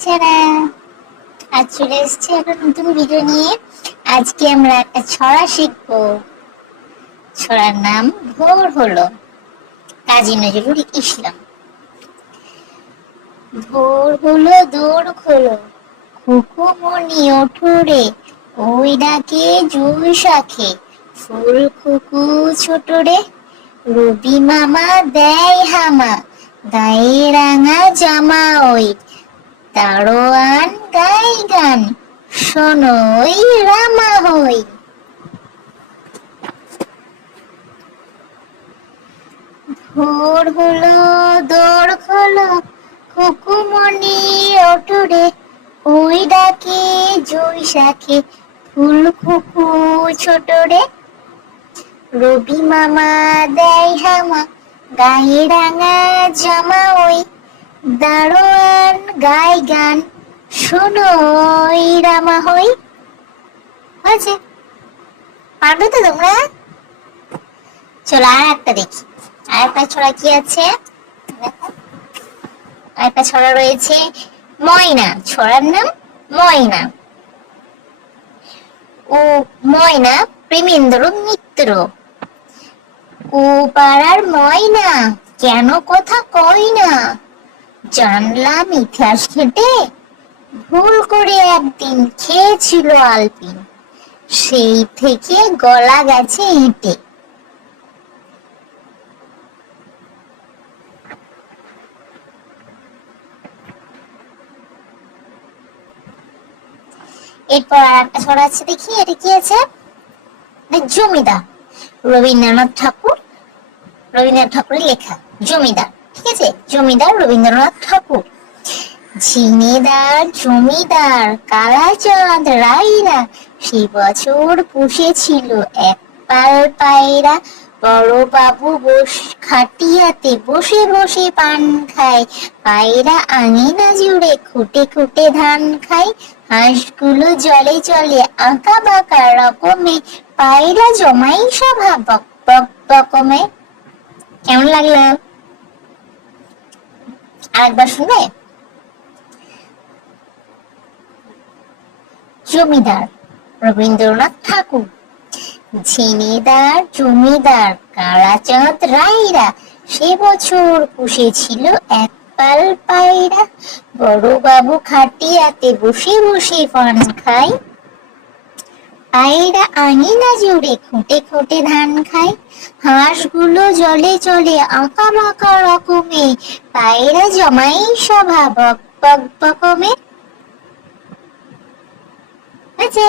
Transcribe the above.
বাচ্চারা, আজ চলে এসেছি একটা নতুন ভিডিও নিয়ে। আজকে আমরা একটা ছড়া শিখবো। ছড়ার নাম ভোর হলো, কাজী নজরুল ইসলাম। ভোর হলো দৌড় খোলো, খুকুমনি ওঠো রে, ওই ডাকে জুই শাখে ফুল খুকু ছোট রে, রবি মামা দেয় হামা, গায়ে রাঙা জামা ওই, দারোয়ান গাই গান, শোনোই রামা হই। ভোর হলো দৌড় খোলো, খুকুমনি ওঠো রে, ওই ডাকে জুই শাখে ফুল খুকু ছোট রে, রবি মামা দেয় হামা, গায়ে রাঙা জামা ওই, দারোয়ান গাই গান, শোনোই রামা হই। হয়েছে? পারবে তো তোমরা? চলো আর একটা দেখি। আর একটা ছড়া কি আছে দেখো। আর একটা ছড়া রয়েছে ময়না। ছড়ার নাম ময়না। ও ময়না প্রেমেন্দ্র মিত্র, ও পাড়ার ময়না কেন কথা কয় না, জানলাম ইতিহাস ঘেটে ভুল করে একদিন খেয়েছিল আলপিন, সেই থেকে গলা গেছে ইটে। এরপর আর একটা ছড়া আছে, দেখি এটা কি আছে। জমিদার। রবীন্দ্রনাথ ঠাকুর, রবীন্দ্রনাথ ঠাকুরের লেখা জমিদার। ঠিক আছে, জমিদার রবীন্দ্রনাথ ঠাকুর। ঝিনেদার জমিদার কালাচাঁদ রায়রা সে বছর পুষেছিল এক পাল পায়রা, বড় বাবু খাটিয়াতে বসে বসে পান খায়, পায়রা আঙিনা জুড়ে খুঁটে খুঁটে ধান খায়, হাঁসগুলো জলে জলে আঁকা বাঁকা রকমে, পায়রা জমাই সভা বক বক বকমে। কেমন লাগলো? আরেকবার শুনবে? জমিদার রবীন্দ্রনাথ ঠাকুর। ঝিনেদার জমিদার কালাচাঁদ রায়রা সে বছর পুষেছিল এক পাল পায়রা, বড় বাবু খাটিয়াতে বসে বসে পান খায়, পায়রা আঙিনা জুড়ে খুঁটে খুঁটে ধান খায়, হাঁসগুলো জলে জলে আঁকা বাঁকা রকমে, পায়রা জমাই সভা বক বক বকমে। আছে।